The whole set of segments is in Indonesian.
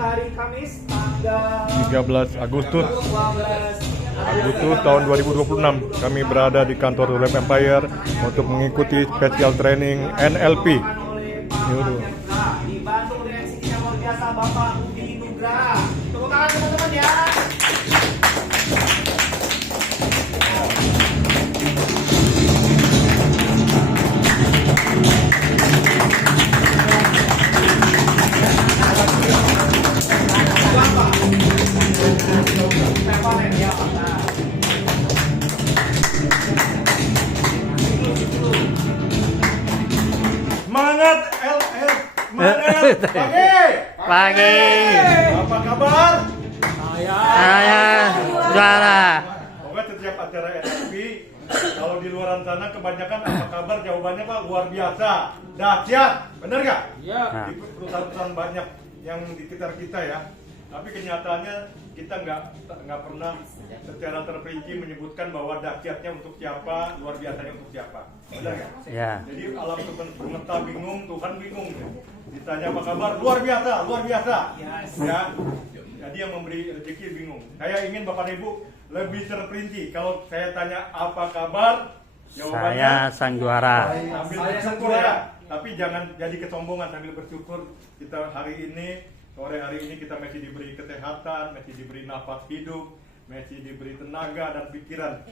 hari Kamis tanggal 13 Agustus tahun 2026 kami berada di kantor Lab Empire untuk mengikuti special training NLP. Dibantu direksi yang luar biasa Bapak Budi Nugraha. Tepuk tangan teman-teman ya. Semangat LL, semangat Pagi. Apa kabar? Saya juara. Pokoknya setiap acara NLP kalau di luar sana kebanyakan apa kabar jawabannya Pak luar biasa, dahsyat, benar nggak? Iya. Di perusahaan-perusahaan banyak yang di sekitar kita ya. Tapi kenyataannya kita nggak pernah secara terperinci menyebutkan bahwa dahsyatnya untuk siapa, luar biasanya untuk siapa. Benar nggak? Ya. Jadi alam semesta bingung, Tuhan bingung. Ditanya apa kabar, luar biasa, luar biasa. Ya. Jadi yang memberi rezeki bingung. Saya ingin Bapak Ibu lebih terperinci. Kalau saya tanya apa kabar, jawabannya Saya sang juara. sambil bersyukur ya. Tapi jangan jadi kesombongan, sambil bersyukur kita hari ini, sore hari ini kita masih diberi kesehatan, masih diberi nafas hidup, masih diberi tenaga dan pikiran.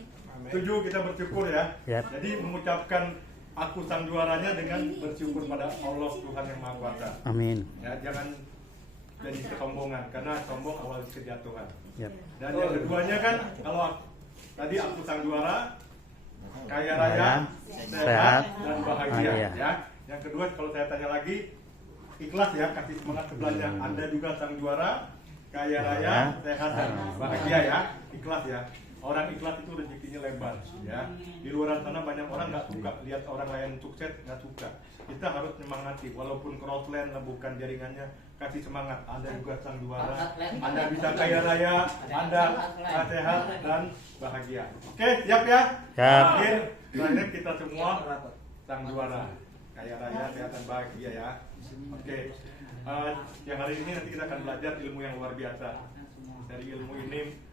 Setuju kita bersyukur ya. Yap. Jadi mengucapkan aku sang juaranya dengan bersyukur pada Allah Tuhan yang Maha Kuasa. Amin. Ya, jangan jadi kesombongan karena sombong awal kejatuhan. Yap. Dan yang keduanya kan kalau tadi aku sang juara, kaya raya, sehat, dan bahagia. Ya. Yang kedua kalau saya tanya lagi, ikhlas ya, kasih semangat sebelahnya. Anda juga sang juara, kaya raya, sehat dan bahagia ya. Ikhlas ya. Orang ikhlas itu rezekinya lebar ya. Di luar sana banyak orang nggak suka lihat orang lain sukses, nggak suka. Kita harus menyemangati walaupun crossland bukan jaringannya, kasih semangat. Anda juga sang juara, Anda bisa kaya raya, Anda sehat dan bahagia. Oke, siap ya? Siap. Terakhir kita semua sang juara, kaya raya, sehat dan bahagia ya. Oke. Yang hari ini nanti kita akan belajar ilmu yang luar biasa. Dari ilmu ini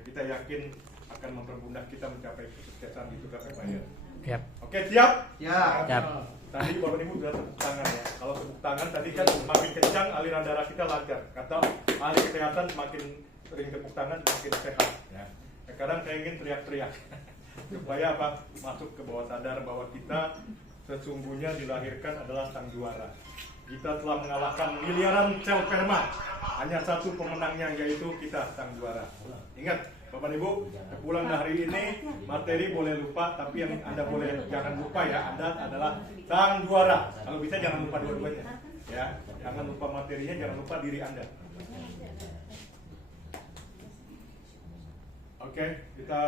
kita yakin akan mempermudah kita mencapai kesuksesan di Lab Empire. Yap. Oke, siap? Yap. Tadi Bapak Ibu sudah tepuk tangan ya. Kalau tepuk tangan tadi kan semakin kencang aliran darah kita lancar. Kata ahli kesehatan semakin sering tepuk tangan semakin sehat ya. Sekarang saya ingin teriak-teriak supaya apa? Masuk ke bawah sadar bahwa kita sesungguhnya dilahirkan adalah sang juara. Kita telah mengalahkan miliaran sel sperma. Hanya satu pemenangnya yaitu kita sang juara. Ingat Bapak Ibu, pulang hari ini materi boleh lupa, tapi yang Anda boleh jangan lupa ya, Anda adalah sang juara. Kalau bisa jangan lupa dua-duanya. Ya, jangan lupa materinya, jangan lupa diri Anda. Oke, kita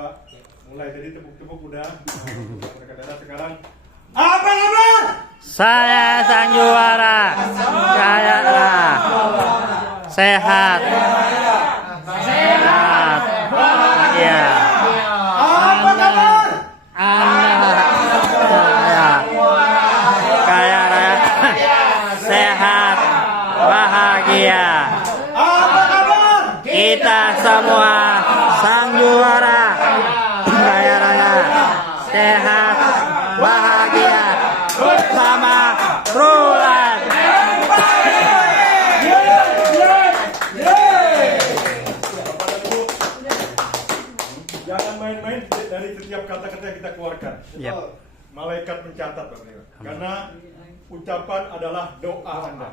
mulai. Jadi tepuk-tepuk udah. Sekarang apa kabar? Saya sang juara. Kaya raya. Sehat. Sehat. Bahagia. Apa kabar? Anda kaya raya. Sehat. Bahagia. Apa kabar? Kita semua sang juara. Kaya raya. Sehat. Bahagia. Bersama Rulan. Jangan main-main dari setiap kata-kata yang kita keluarkan. Yap. Malaikat mencatat Bapak Ibu. Karena ucapan adalah doa Anda.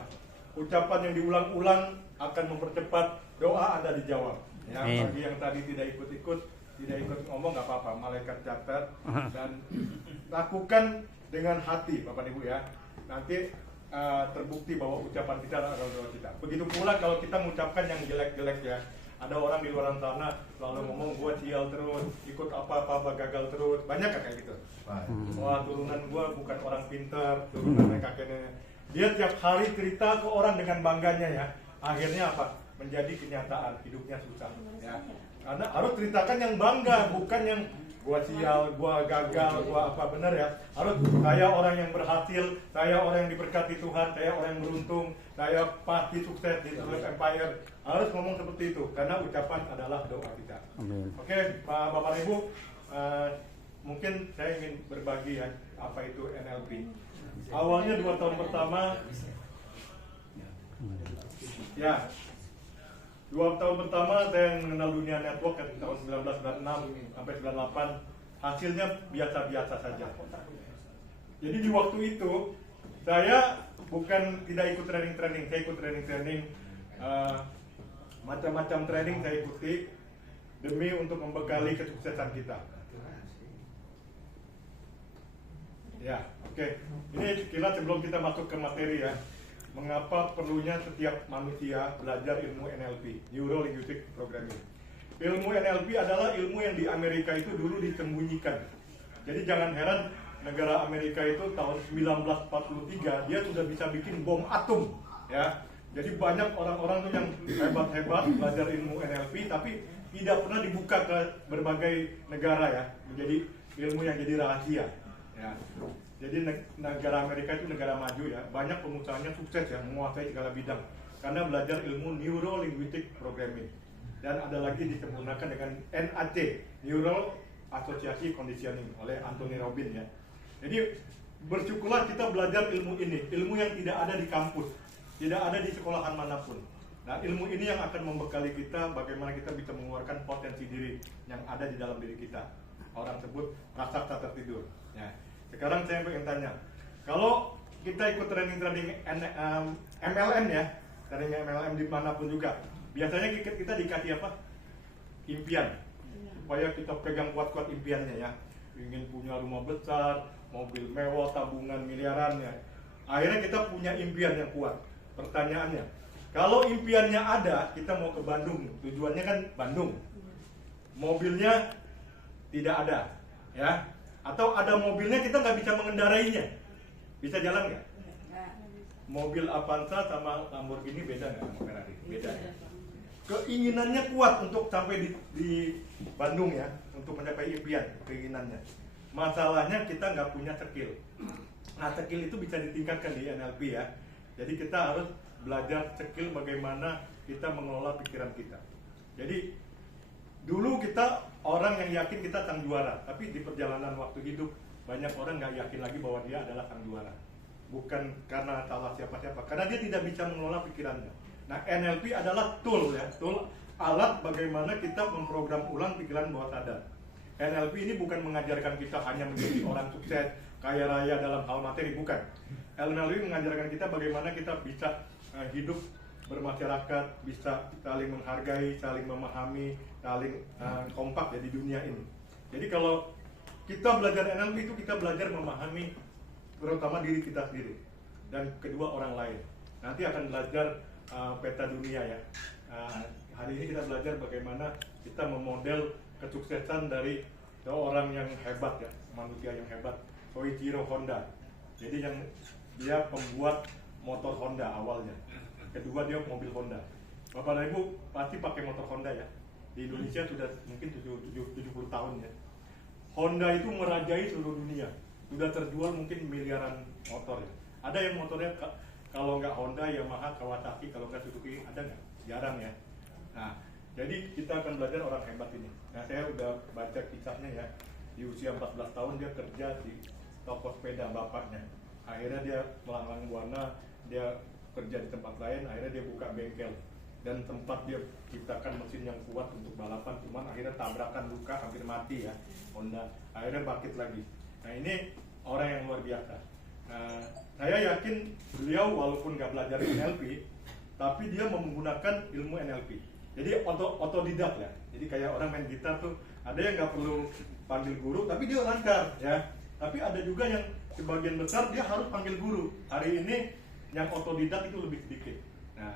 Ucapan yang diulang-ulang akan mempercepat doa Anda dijawab. Ya, bagi yang tadi tidak ikut ngomong nggak apa-apa. Malaikat catat dan lakukan dengan hati Bapak Ibu ya. Nanti terbukti bahwa ucapan kita adalah doa kita. Begitu pula kalau kita mengucapkan yang jelek-jelek ya. Ada orang di luar sana selalu ngomong gua sial terus, ikut apa-apa gagal terus. Banyak kayak gitu. Wah, turunan gua bukan orang pintar, turunan kakeknya. Dia tiap hari cerita ke orang dengan bangganya ya. Akhirnya apa? menjadi kenyataan, hidupnya susah. Ya. Karena harus ceritakan yang bangga, bukan yang gua sial, gua gagal, gua apa, bener ya. Harus saya orang yang berhasil, saya orang yang diberkati Tuhan, saya orang yang beruntung, saya pasti sukses di Tulip Empire. Harus ngomong seperti itu, karena ucapan adalah doa kita. Amin. Oke, Bapak Ibu, mungkin saya ingin berbagi ya, apa itu NLP. Awalnya 2 tahun pertama, ya, 2 tahun pertama saya mengenal dunia network kan, tahun 1996 sampai 98, hasilnya biasa-biasa saja. Jadi di waktu itu saya bukan tidak ikut training, saya ikut training, macam-macam training saya ikuti demi untuk membekali kesuksesan kita. Ya, oke. Ini sekilas sebelum kita masuk ke materi ya. Mengapa perlunya setiap manusia belajar ilmu NLP, Neuro Linguistic Programming. Ilmu NLP adalah ilmu yang di Amerika itu dulu disembunyikan. Jadi jangan heran negara Amerika itu tahun 1943 dia sudah bisa bikin bom atom, ya. Jadi banyak orang-orang tuh yang hebat-hebat belajar ilmu NLP tapi tidak pernah dibuka ke berbagai negara ya, menjadi ilmu yang jadi rahasia. Ya. Jadi negara Amerika itu negara maju ya, banyak pengusahanya sukses ya, menguasai segala bidang karena belajar ilmu Neuro Linguistic Programming. Dan ada lagi disempurnakan dengan NAC, Neuro Association Conditioning oleh Anthony Robbins ya. Jadi bersyukurlah kita belajar ilmu ini, ilmu yang tidak ada di kampus, tidak ada di sekolahan manapun. Nah, ilmu ini yang akan membekali kita bagaimana kita bisa mengeluarkan potensi diri yang ada di dalam diri kita. Orang sebut raksasa tertidur. Ya. Sekarang saya ingin tanya, kalau kita ikut training MLM ya, training MLM dimanapun juga, biasanya kita dikasih apa? Impian, supaya kita pegang kuat-kuat impiannya ya. Ingin punya rumah besar, mobil mewah, tabungan miliaran ya. Akhirnya kita punya impian yang kuat. Pertanyaannya, kalau impiannya ada, kita mau ke Bandung, tujuannya kan Bandung. Mobilnya tidak ada, ya. Atau ada mobilnya kita nggak bisa mengendarainya, bisa jalan nggak? Mobil Avanza sama Lamborghini beda nggak sama Ferrari? Beda. Keinginannya kuat untuk sampai di Bandung ya, untuk mencapai impian, keinginannya. Masalahnya kita nggak punya skill. Nah, skill itu bisa ditingkatkan di NLP ya. Jadi kita harus belajar skill bagaimana kita mengelola pikiran kita. Jadi dulu kita orang yang yakin kita sang juara, tapi di perjalanan waktu hidup banyak orang nggak yakin lagi bahwa dia adalah sang juara. Bukan karena salah siapa-siapa, karena dia tidak bisa mengelola pikirannya. Nah, NLP adalah tool ya, tool alat bagaimana kita memprogram ulang pikiran bawah sadar. NLP ini bukan mengajarkan kita hanya menjadi orang sukses, kaya raya dalam hal materi, bukan. NLP mengajarkan kita bagaimana kita bisa hidup bermasyarakat, bisa saling menghargai, saling memahami, saling kompak ya di dunia ini. Jadi kalau kita belajar NLP itu kita belajar memahami terutama diri kita sendiri dan kedua orang lain. Nanti akan belajar peta dunia ya. Hari ini kita belajar bagaimana kita memodel kesuksesan dari seorang yang hebat ya, manusia yang hebat, Soichiro Honda. Jadi yang dia pembuat motor Honda awalnya. Kedua dia mobil Honda. Bapak dan Ibu pasti pakai motor Honda ya. Di Indonesia sudah mungkin 70 tahun ya. Honda itu merajai seluruh dunia. Sudah terjual mungkin miliaran motor ya. Ada yang motornya kalau nggak Honda, Yamaha, Kawasaki, kalau nggak Suzuki, ada nggak? Jarang ya. Nah, jadi kita akan belajar orang hebat ini. Nah, saya udah baca kisahnya ya. Di usia 14 tahun dia kerja di toko sepeda bapaknya. Akhirnya dia melanglang buana, dia kerja di tempat lain, akhirnya dia buka bengkel dan tempat dia ciptakan mesin yang kuat untuk balapan, cuman akhirnya tabrakan, luka, hampir mati ya Honda, akhirnya bangkit lagi. Nah, ini orang yang luar biasa. Nah, saya yakin beliau walaupun nggak belajar NLP, tapi dia menggunakan ilmu NLP. Jadi otodidak ya. Jadi kayak orang main gitar tuh, ada yang nggak perlu panggil guru, tapi dia lancar ya. Tapi ada juga yang sebagian besar dia harus panggil guru. Hari ini yang otodidak itu lebih sedikit. Nah,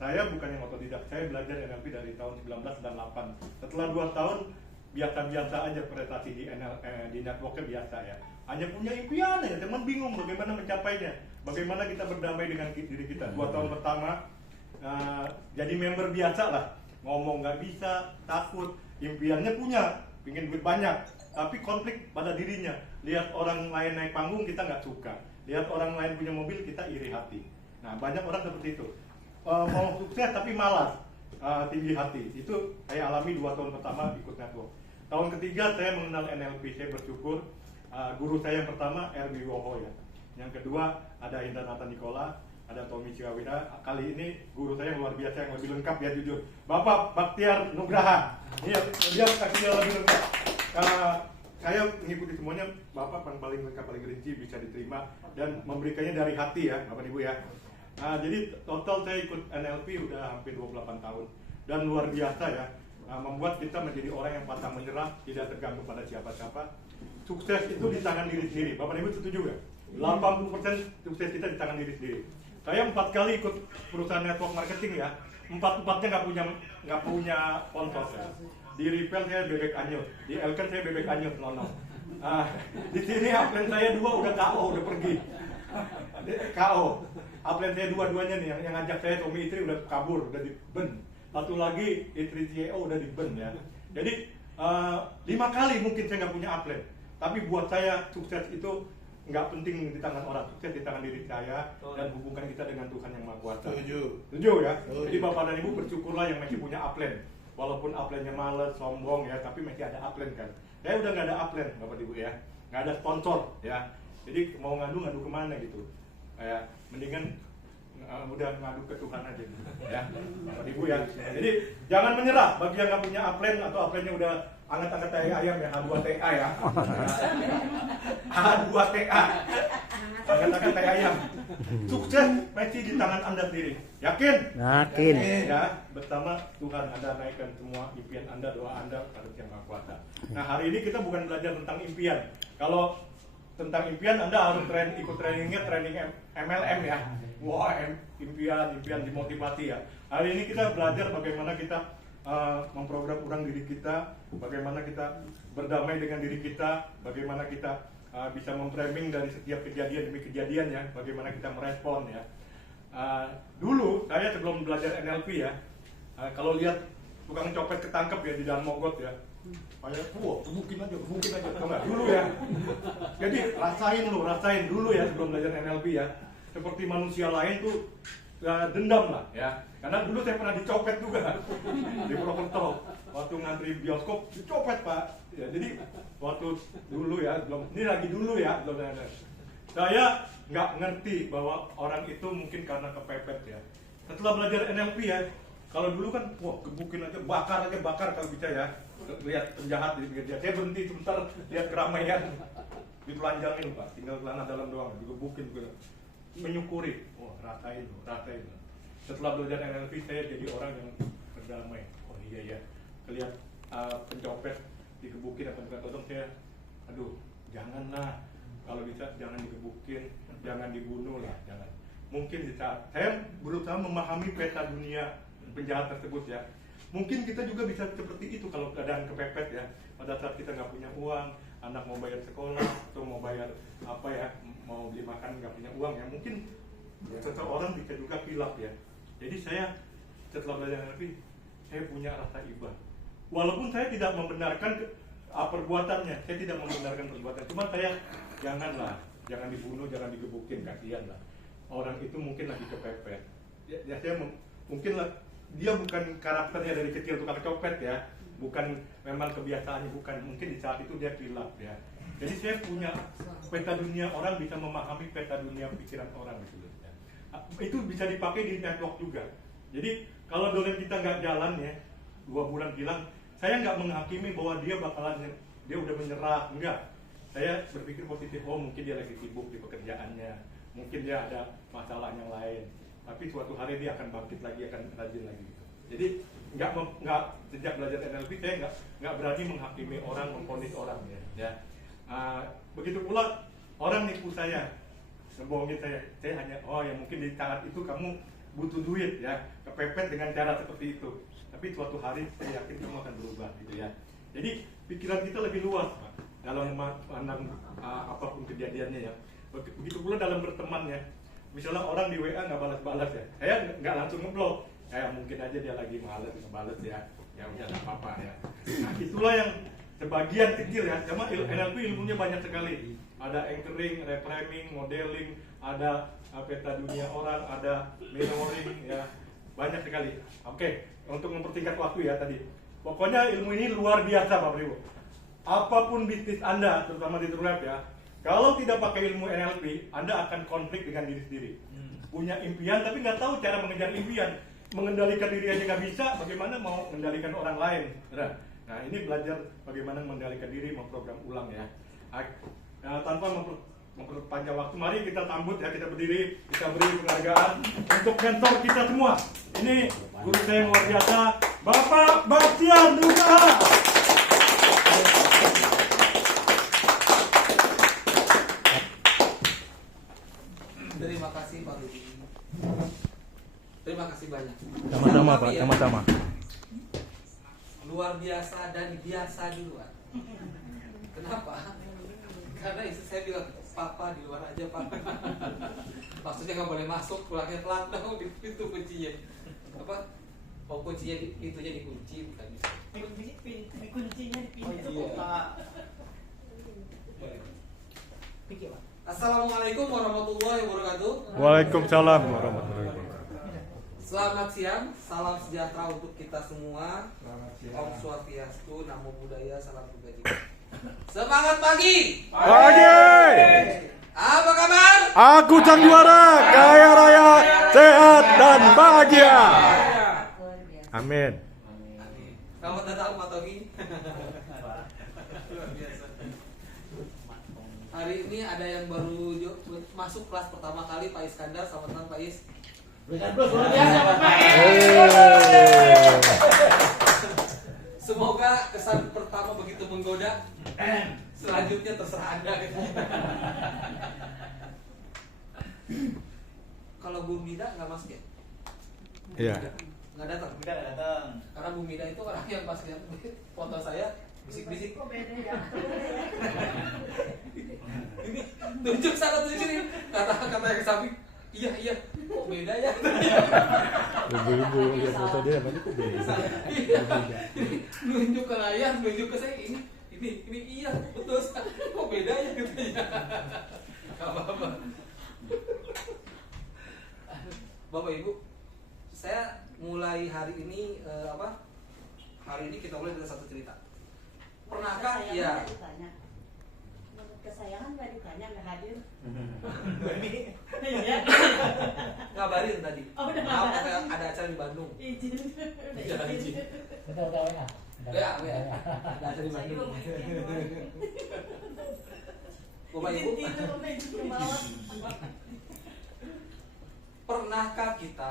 saya bukan yang otodidak, saya belajar NLP dari tahun 1998. Setelah 2 tahun, biasa-biasa aja prestasi di networknya biasa ya. Hanya punya impian ya, teman bingung bagaimana mencapainya. Bagaimana kita berdamai dengan diri kita. 2 tahun pertama, jadi member biasa lah, ngomong nggak bisa, takut, impiannya punya, pingin duit banyak, tapi konflik pada dirinya. Lihat orang lain naik panggung kita nggak suka, lihat orang lain punya mobil kita iri hati. Nah banyak orang seperti itu, mau sukses tapi malas, tinggi hati. Itu saya alami 2 tahun pertama ikut network. Tahun ketiga saya mengenal NLP, saya bersyukur. Guru saya yang pertama Ermi Woho ya, yang kedua ada Indra Nathan Nikola, ada Tommy Ciawira. Kali ini guru saya yang luar biasa, yang lebih lengkap ya jujur, Bapak Baktiar Nugraha. Dia kasih lebih lengkap. Saya mengikuti semuanya, Bapak paling lengkap, paling rinci, bisa diterima dan memberikannya dari hati ya Bapak Ibu ya. Jadi total saya ikut NLP udah hampir 28 tahun dan luar biasa ya, membuat kita menjadi orang yang pantang menyerah, tidak tergantung pada siapa-siapa. Sukses itu di tangan diri sendiri. Bapak Ibu setuju nggak? 80% sukses kita di tangan diri sendiri. Saya 4 kali ikut perusahaan network marketing ya, 4-4-nya nggak punya sponsor ya. Di Ripel saya bebek anyut, di Elken saya bebek anyut nono. Di sini upline saya 2 udah KO, udah pergi. KO. Upline saya 2-2-nya nih, yang ngajak saya Tommy Istri udah kabur, udah di ben. Satu lagi Istri CEO udah di ben ya. Jadi 5 kali mungkin saya nggak punya upline. Tapi buat saya sukses itu nggak penting di tangan orang, sukses di tangan diri saya dan hubungkan kita dengan Tuhan yang Maha Kuasa. Setuju ya? Jadi Bapak dan Ibu bersyukurlah yang masih punya upline. Walaupun upline-nya males, sombong ya, tapi masih ada upline kan. Saya udah nggak ada upline Bapak Ibu ya, nggak ada sponsor ya. Jadi mau ngadu kemana gitu? Mendingan udah ngadu ke Tuhan aja ya Bapak Ibu ya. Jadi jangan menyerah bagi yang nggak punya upline atau upline-nya udah angkat-angkat tai ayam ya, H2TA ya. H2TA. Angkat-angkat tai ayam. Sukses masih di tangan Anda sendiri. Yakin? Yakin. Ya, bersama Tuhan Anda naikkan semua impian Anda, doa Anda pada Yang Maha Kuasa. Nah, hari ini kita bukan belajar tentang impian. Kalau tentang impian Anda harus ikut trainingnya, training MLM ya. Wah, impian dimotivasi ya. Hari ini kita belajar bagaimana kita memprogram ulang diri kita, bagaimana kita berdamai dengan diri kita, bagaimana kita bisa memframing dari setiap kejadian demi kejadian ya, bagaimana kita merespon ya. Dulu saya sebelum belajar NLP ya, kalau lihat tukang copet ketangkep ya di dalam mogot ya, kayak gebukin aja, dulu ya. Jadi rasain dulu ya sebelum belajar NLP ya. Seperti manusia lain tuh dendam lah ya. Karena dulu saya pernah dicopet juga di Purwokerto. Waktu ngantri bioskop dicopet Pak. Ya, jadi waktu dulu ya, ini lagi dulu ya, belum ada. Saya nggak ngerti bahwa orang itu mungkin karena kepepet ya. Setelah belajar NLP ya, kalau dulu kan, gebukin aja, bakar kalau bisa ya. Lihat penjahat di pinggir jalan, saya berhenti sebentar lihat keramaian, ditelanjangin Pak, tinggal celana dalam doang, digebukin juga. Menyukuri, rasain. Setelah belajar NLP saya jadi orang yang berdamai. Oh iya, lihat pencopet digebukin atau todong saya, aduh janganlah, kalau bisa jangan digebukin, jangan dibunuh lah, jangan. Mungkin di saat saya berusaha memahami peta dunia penjahat tersebut ya. Mungkin kita juga bisa seperti itu kalau keadaan kepepet ya. Pada saat kita nggak punya uang, anak mau bayar sekolah atau mau bayar apa ya, mau beli makan nggak punya uang ya, mungkin seseorang bisa juga hilaf ya. Jadi saya setelah belajar NLP, saya punya rasa iba. Walaupun saya tidak membenarkan perbuatannya, saya tidak membenarkan perbuatan. Cuma saya jangan dibunuh, jangan digebukin, kasihan lah. Orang itu mungkin lagi kepepet. Ya saya mungkin lah, dia bukan karakternya dari kecil tukang copet ya, bukan memang kebiasaannya, bukan, mungkin di saat itu dia hilaf ya. Jadi saya punya peta dunia, orang bisa memahami peta dunia pikiran orang gitu ya. Itu bisa dipakai di network juga. Jadi kalau dolen kita nggak jalan ya, 2 bulan hilang, saya nggak menghakimi bahwa dia udah menyerah, enggak. Saya berpikir positif, mungkin dia lagi sibuk di pekerjaannya, mungkin dia ada masalah yang lain. Tapi suatu hari dia akan bangkit lagi, akan rajin lagi gitu. Jadi nggak sejak belajar NLP saya nggak berani menghakimi orang, memvonis orang ya. Begitu pula orang nipu saya, ngebohongin saya hanya ya mungkin di saat itu kamu butuh duit ya, kepepet dengan cara seperti itu. Tapi suatu hari saya yakin kamu akan berubah gitu ya. Jadi pikiran kita lebih luas Pak, dalam memandang apapun kejadiannya ya. Begitu pula dalam berteman ya. Misalnya orang di WA nggak balas-balas ya, saya nggak langsung ngeblok, Mungkin aja dia lagi males ya udah nggak apa-apa ya. Nah itulah yang sebagian kecil ya, cuma NLP ilmunya banyak sekali. Ada anchoring, reframing, modeling, ada peta dunia orang, ada mirroring ya, banyak sekali. Oke, untuk mempertingkat waktu ya tadi. Pokoknya ilmu ini luar biasa Bapak Ibu. Apapun bisnis Anda, terutama di Trulab ya, kalau tidak pakai ilmu NLP, Anda akan konflik dengan diri sendiri. Punya impian tapi nggak tahu cara mengejar impian. Mengendalikan diri aja nggak bisa, bagaimana mau mengendalikan orang lain? Nah ini belajar bagaimana mengendalikan diri, memprogram ulang ya. Tanpa memperpanjang waktu, mari kita sambut ya, kita berdiri, kita beri penghargaan untuk mentor kita semua. Ini guru saya yang luar biasa, Bapak Bastian Nugraha. Terima kasih Pak Rudi. Terima kasih banyak. Sama-sama Pak, sama-sama. Luar biasa dan biasa duluan. Kenapa? Karena istri saya bilang, Papa di luar aja Pak. Maksudnya nggak boleh masuk, pulangnya pelan dong di pintu kuncinya. Apa? Oh kuncinya itunya dikunci bukan bisa. Kuncinya di pintu. Oh, iya. Pak. Assalamualaikum warahmatullahi wabarakatuh. Waalaikumsalam warahmatullahi wabarakatuh. Selamat siang, salam sejahtera untuk kita semua. Om Swastiastu, Namo Buddhaya, salam kebajikan. Semangat pagi. Apa kabar? Aku sang juara, kaya raya, sehat dan bahagia. Amin. Selamat datang Pak Togi. Hari ini ada yang baru masuk kelas pertama kali, Pak Iskandar. Selamat datang Pak Is. Semoga kesan pertama begitu menggoda. Selanjutnya terserah Anda. Kalau Bu Mida nggak masuk ya? Iya. Nggak datang. Kita datang. Karena Bu Mida itu orang yang pas lihat foto saya bisik-bisik. Kok beda ya? Ini tunjuk sana tunjuk sini. Kata yang samping. Iya. Kok beda ya? Ibu-ibu lihat foto dia, nanti kok beda. Iya. Nunjuk ke layar, nunjuk ke saya. Ini iya betul. Kok beda ya katanya? Gak apa-apa. Bapak Ibu, saya mulai hari ini Hari ini kita mulai dengan satu cerita. Pernahkah? Ya. Kesayangan nggak dukanya nggak hadir. Ngabarin tadi. Oh, udah Maaf, ngabarin. ada acara di Bandung. Izin. Jangan izin. WA. Ada acara di Bandung. Bapak Ibu, pernahkah kita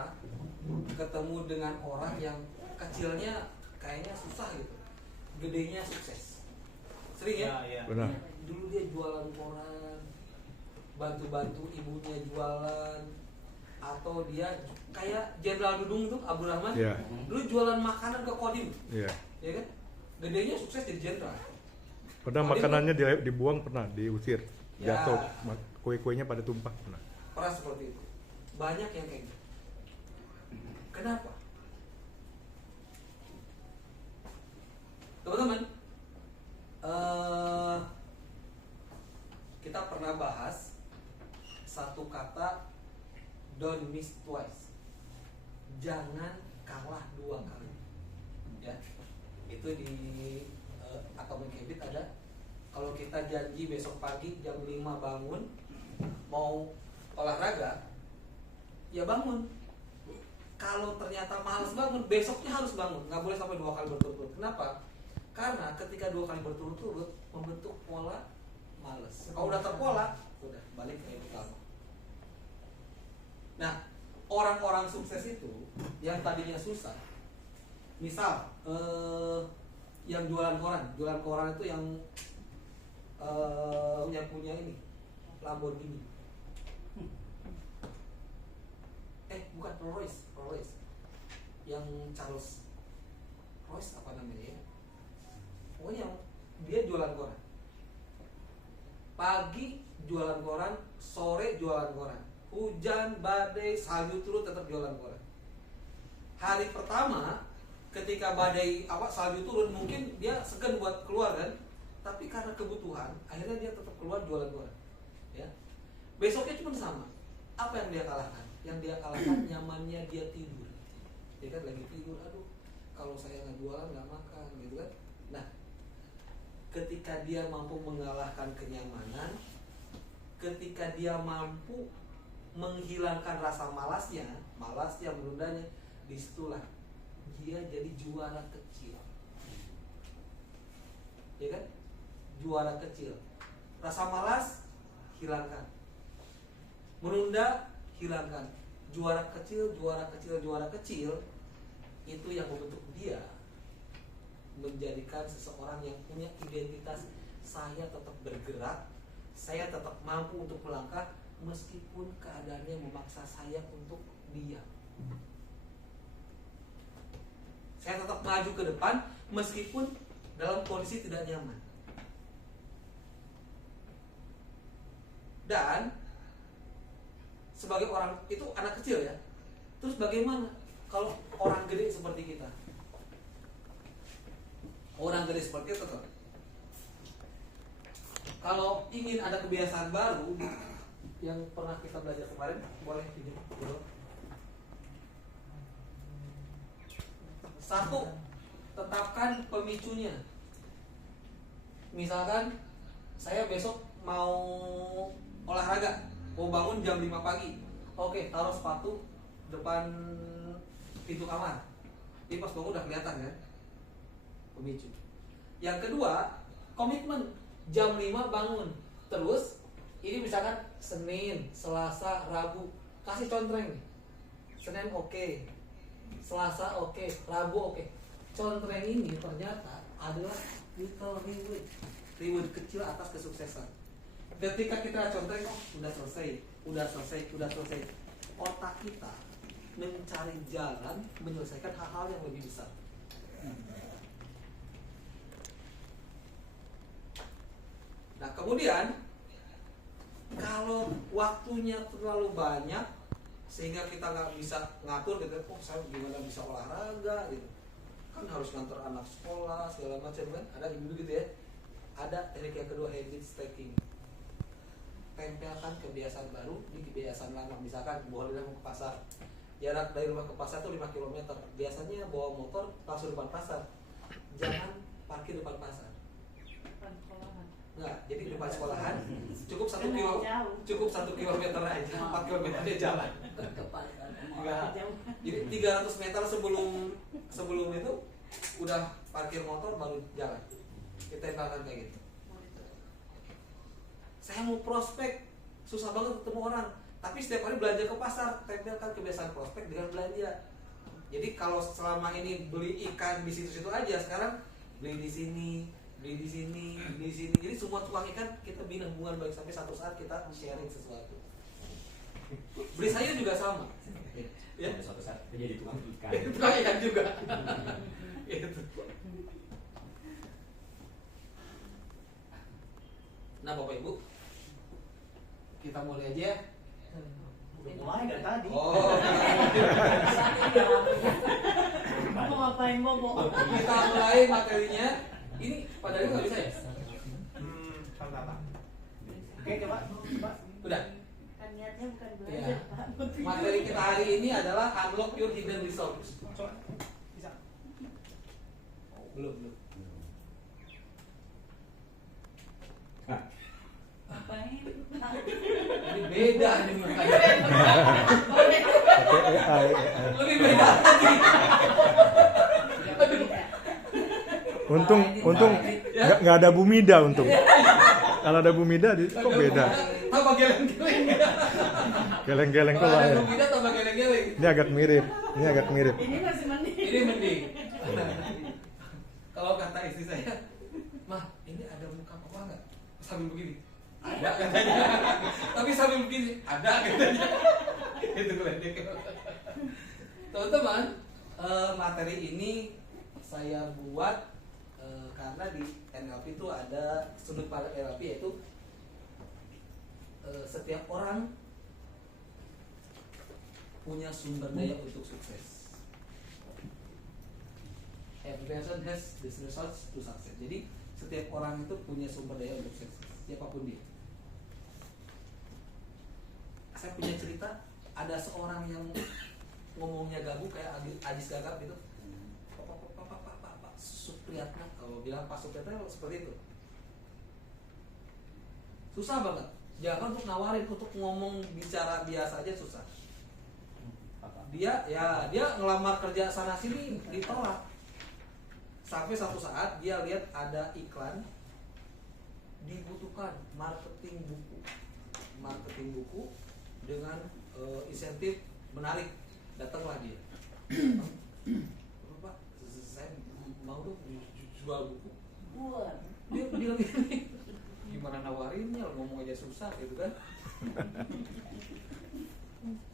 ketemu dengan orang yang kecilnya kayaknya susah gitu, gedenya sukses? Sering ya? Benar. Dulu dia jualan koran, bantu-bantu ibunya jualan, atau dia kayak Jenderal Dudung tuh, Abdul Rahman. Iya. Dulu jualan makanan ke Kodim, Iya. ya kan? Gedenya sukses jadi jenderal. Pernah makanannya dibuang, pernah diusir, Ya. jatuh, kue-kuenya pada tumpah, pernah. Pernah seperti itu. Banyak yang kayak gitu. Kenapa? Teman-teman, kita pernah bahas satu kata, don't miss twice. Jangan kalah dua kali. Ya, itu di Atomic Habit ada. Kalau kita janji besok pagi jam 5 bangun mau olahraga, ya bangun. Kalau ternyata malas bangun, besoknya harus bangun. Nggak boleh sampai 2 kali berturut-turut. Kenapa? Karena ketika 2 kali berturut-turut membentuk pola malas. Kalau udah terpola, udah balik ke yang pertama. Nah, orang-orang sukses itu yang tadinya susah, misal yang jualan koran itu yang punya ini Lamborghini. Bukan Rolls Royce. Yang Charles Royce apa namanya ya? Pokoknya dia jualan koran. Pagi jualan koran, sore jualan koran. Hujan, badai, salju turun tetap jualan koran. hari pertama ketika badai salju turun mungkin dia segan buat keluar kan, tapi karena kebutuhan akhirnya dia tetap keluar jualan-jualan. Ya. Besoknya cuma sama. Apa yang dia kalahkan? Yang dia kalahkan nyamannya dia tidur. Dia kan lagi tidur, aduh kalau saya nggak jualan nggak makan gitu kan. Nah, ketika dia mampu mengalahkan kenyamanan, ketika dia mampu menghilangkan rasa malasnya menundanya, disitulah dia jadi juara kecil. Ya kan? Juara kecil. Rasa malas hilangkan. Menunda hilangkan. Juara kecil itu yang membentuk dia menjadikan seseorang yang punya identitas. Saya tetap bergerak, saya tetap mampu untuk melangkah meskipun keadaannya memaksa saya untuk diam. Saya tetap maju ke depan meskipun dalam kondisi tidak nyaman. Dan sebagai orang itu anak kecil ya. Terus bagaimana kalau orang gede seperti kita? Orang gede seperti itu tuh. Kalau ingin ada kebiasaan baru yang pernah kita belajar kemarin, boleh pinjam dulu. Satu, tetapkan pemicunya. Misalkan saya besok mau olahraga, mau bangun jam 5 pagi. Oke, taruh sepatu depan pintu kamar. Jadi pas bangun udah kelihatan kan? Pemicu. Yang kedua, komitmen. Jam 5 bangun. Terus ini misalkan Senin, Selasa, Rabu, kasih contreng. Senin oke. Selasa oke, Rabu oke. Contreng ini ternyata adalah little reward kecil atas kesuksesan. Ketika kita contreng, oh udah selesai. Otak kita mencari jalan menyelesaikan hal-hal yang lebih besar. Nah kemudian kalau waktunya terlalu banyak sehingga kita nggak bisa ngatur gitu, oh saya gimana bisa olahraga gitu, kan harus nganter anak sekolah segala macam kan, ada ibu gitu ya. Ada teknik yang kedua, habit stacking. Tempelkan kebiasaan baru di kebiasaan lama. Misalkan Bu Halida mau ke pasar, jarak dari rumah ke pasar itu 5 km. Biasanya bawa motor langsung depan pasar, jangan parkir depan pasar. Enggak, jadi depan sekolahan cukup 1 kilometer aja, 4 kilometer aja jalan. Enggak. Jadi 300 meter sebelum itu udah parkir motor baru jalan. Kita tempelkan kayak gitu. Saya mau prospek, susah banget ketemu orang, tapi setiap hari belanja ke pasar, tempelkan kebiasaan prospek dengan belanja. Jadi kalau selama ini beli ikan di situ-situ aja, sekarang beli di sini. Jadi semua tukang ikan kita bina hubungan baik sampai satu saat kita sharing sesuatu. Beli sayur juga sama. Ya, Suatu saat kita jadi tukang ikan. tukang ikan juga. Gitu. Nah Bapak Ibu, kita mulai aja. Udah mulai dari tadi. Oh, Mau ngapain bobo? kita mulai materinya. Ini pada hari nggak bisa ya? Sama-sama. Oke, coba. Udah. Kan niatnya bukan Ya. belajar, Pak. Materi kita hari ini adalah unlock your hidden resource. Coba. Bisa. Belum. Ngapain? Ini beda nih makanya. Pakai AI. Lebih beda lagi. Untung nggak ada Bumida untung. Kalau ada Bumida kok beda. Tambah geleng-geleng. Geleng-geleng kok Kalau ada lain. Bumida tambah geleng-geleng. Ini agak mirip. Ini masih mending. Ini mending. Kalau kata istri saya, "Mah, ini ada muka papa nggak?" Sambil begini. Ada katanya. Tapi sambil begini, ada katanya. Itu geledek. Teman-teman, materi ini saya buat karena di NLP itu ada sudut pandang NLP, yaitu setiap orang punya sumber daya untuk sukses. Every person has the resource to success. Jadi setiap orang itu punya sumber daya untuk sukses, siapapun dia. Saya punya cerita, ada seorang yang ngomongnya gagu kayak Ajis Gagap gitu. Pak Supriyatna, kalau bilang Pak Supriyatna seperti itu. Susah banget. Jangan untuk nawarin, untuk ngomong bicara biasa aja susah. Dia ngelamar kerja sana sini ditolak. Sampai satu saat dia lihat ada iklan dibutuhkan marketing buku dengan insentif menarik. Datanglah dia. Pak, saya mau dong jual buku. Buat. Dia bilang gini, gimana nawarinnya, ngomong aja susah gitu kan.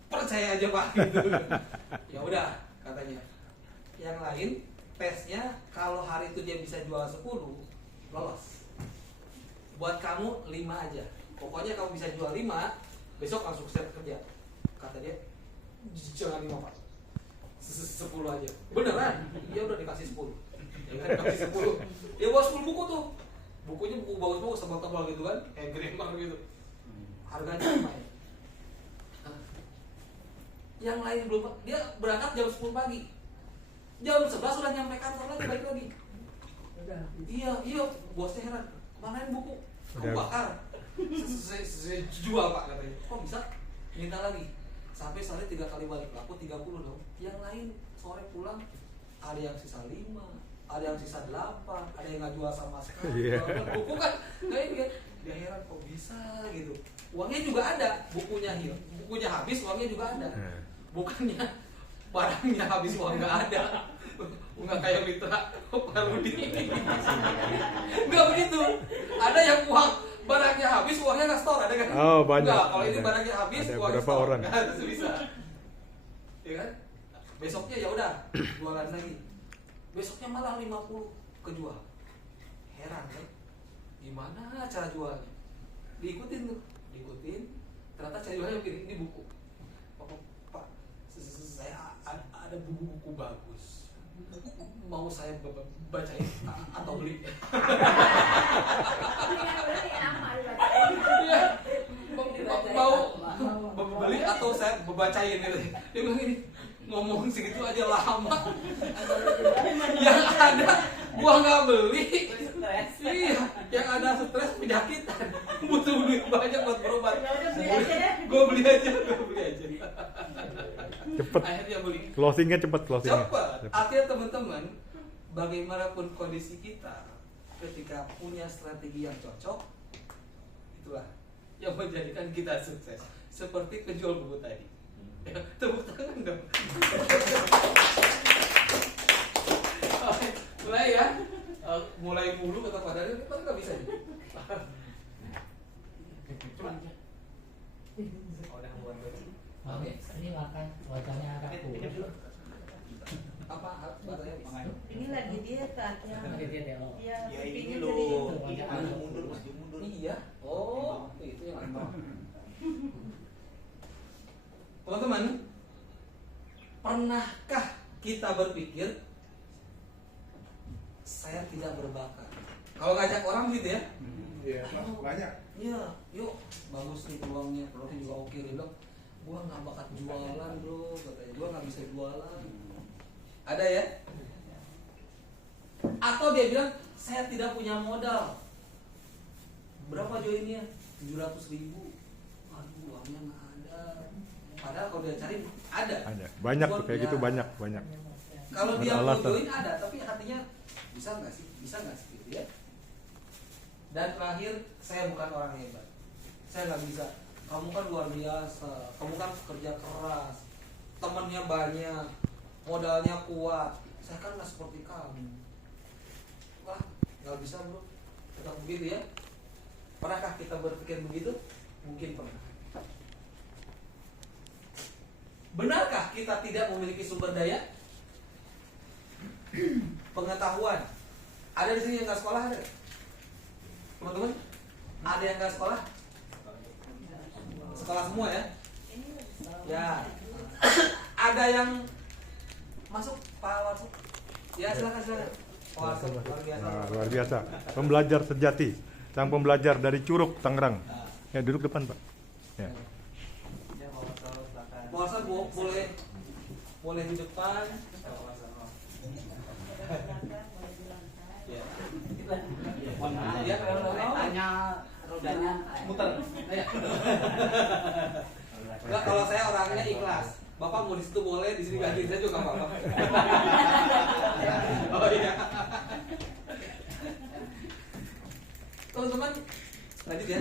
Percaya aja Pak gitu. Ya udah katanya. Yang lain tesnya kalau hari itu dia bisa jual 10 lolos. Buat kamu 5 aja. Pokoknya kamu bisa jual 5, besok langsung siap kerja. Kata dia, jangan 5 Pak. 10 aja. Beneran? Dia udah dikasih 10. Ya kan dikasih 10. Dia bawa 10 buku tuh. Bukunya buku bagus-bagus tebal-tebal gitu kan, kayak Grammar gitu. Harganya lumayan. Yang lain belum, dia berangkat jam 10 pagi. Jam 11 sudah nyampe kantor lagi, balik lagi. Iya, bosnya heran. Manain buku? Kamu bakar. Saya jual Pak katanya. Kok bisa? Minta lagi. Sampai sehari 3 kali balik, laku 30 dong. Yang lain sore pulang, ada yang sisa 5, ada yang sisa 8, ada yang nggak jual sama sekali. Buku kan, kayak dia heran kok bisa gitu. Uangnya juga ada, bukunya habis, uangnya juga ada. Bukannya barangnya habis uang nggak ada, nggak kayak mitra Pak Rudi. Nggak begitu. Ada yang uang barangnya habis, uangnya nggak store, ada kan? Oh banyak. Nggak, kalau ini barangnya habis, ada uangnya berapa store. orang? Nggak harus bisa. Ya kan? Besoknya ya udah jualan lagi. Besoknya malah 50 kejual. Heran kan? Gimana cara jualnya? Diikutin. Ternyata cara jualnya begini, ini buku. Pak, saya ada buku-buku bagus. Mau saya bacain atau beli? Iya. Mau beli atau saya bacain gitu. Dia bilang gini, ngomong segitu aja lama. Yang ada gua nggak beli. Iya, yang ada stres penyakitan. Butuh duit banyak buat berobat. Gua beli aja. Cepet. Akhirnya beli. Closingnya cepet. Artinya teman-teman, bagaimanapun kondisi kita, ketika punya strategi yang cocok, itulah yang menjadikan kita sukses. Seperti penjual buku tadi. Ya, tepuk tangan dong. Oke, mulai ya. Mulai mulu kata Pak Daniel, kan nggak bisa. Coba. Oke. Ini makan wajahnya agak kurus. Apa? Ini lagi diet saatnya. Iya, Ya ini pipinya loh, jadi ini maju mundur, maju mundur. Iya. Oh, itu yang mantap. Teman-teman, pernahkah kita berpikir saya tidak berbakat? Kalau ngajak orang gitu ya? Iya, banyak. Iya, yuk, bagus nih peluangnya juga oke. Dia bilang, gua nggak bakat jualan bro, katanya gua nggak bisa jualan. Ada ya? Atau dia bilang, saya tidak punya modal. Berapa joinnya? 700.000. Aduh, uangnya nggak ada. Padahal kalau dia cari ada. Banyak tuh kayak Ya. gitu banyak. Kalau dia mau Alasan. join ada, tapi hatinya bisa nggak sih gitu ya. Dan terakhir, saya bukan orang hebat, saya nggak bisa. Kamu kan luar biasa, kamu kan kerja keras, temennya banyak, modalnya kuat. Saya kan nggak seperti kamu. Wah, nggak bisa bro, tetap begitu ya. Pernahkah kita berpikir begitu? Mungkin pernah. Benarkah kita tidak memiliki sumber daya? Pengetahuan. Ada di sini yang nggak sekolah ada? Teman-teman, ada yang nggak sekolah? Sekolah semua ya? Ya. Ada yang masuk Pak Warso? Ya silakan. Wah, luar biasa. Nah, luar biasa. Pembelajar sejati, sang pembelajar dari Curug, Tangerang. Ya, duduk depan, Pak. Ya. Ya, Pak boleh di depan. Ya. Ya, Tanya rodanya muter. Enggak, kalau saya orangnya ikhlas. Bapak mau di situ boleh, di sini gantiin saya juga nggak apa-apa. Oh iya. Teman-teman, lanjut ya.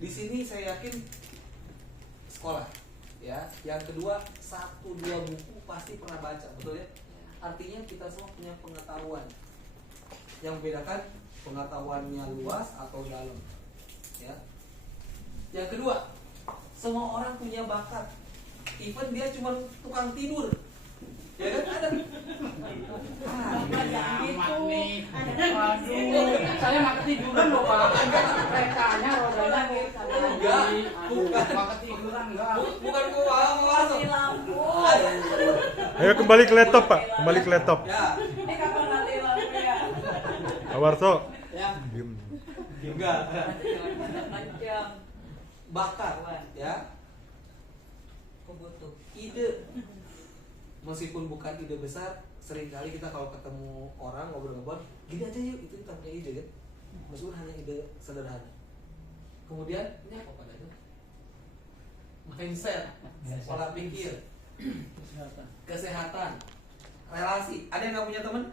Di sini saya yakin sekolah, ya. Yang kedua, 1-2 buku pasti pernah baca, betul ya? Artinya kita semua punya pengetahuan. Yang membedakan pengetahuannya luas atau dalam, ya. Yang kedua, semua orang punya bakat. Even dia cuma tukang tidur. Ya kan ada. amat nih. Waduh, saya nggak ketiduran loh Pak. Rekanya rodanya Enggak, bukan. Nggak ketiduran enggak. Bukan gua masuk. Lampu. Ayo kembali ke laptop, Pak. Kembali ke laptop. Ya, Ini kapan mati lampu ya? Pak Warso. ya. Diem. Enggak. Macam Bakat, ya. kebutuh. Ide. Meskipun bukan ide besar, seringkali kita kalau ketemu orang ngobrol-ngobrol, gini aja yuk, itu tanpa ide kan. Meskipun hanya ide sederhana. Kemudian ini apa padanya? Mindset, pola pikir, kesehatan, relasi. Ada yang nggak punya teman?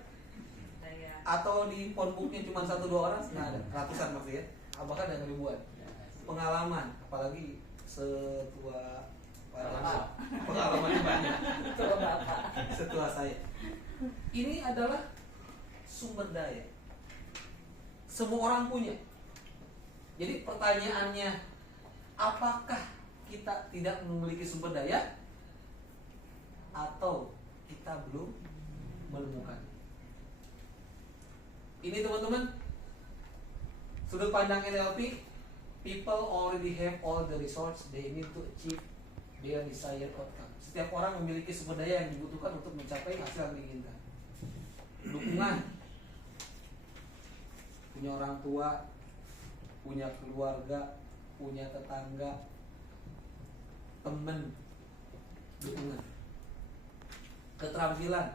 Saya Atau di phonebooknya cuma 1-2 orang? Nggak ada, ratusan maksudnya. Bahkan ada ribuan. Pengalaman, apalagi setua pengalamannya banyak. coba Bapak. Setelah saya, ini adalah sumber daya. Semua orang punya. Jadi pertanyaannya, apakah kita tidak memiliki sumber daya atau kita belum menemukan? Ini teman-teman, sudut pandang NLP, people already have all the resources they need to achieve their desired outcome. Setiap orang memiliki sumber daya yang dibutuhkan untuk mencapai hasil yang diinginkan. Dukungan, punya orang tua, punya keluarga, punya tetangga, teman, dukungan. Keterampilan,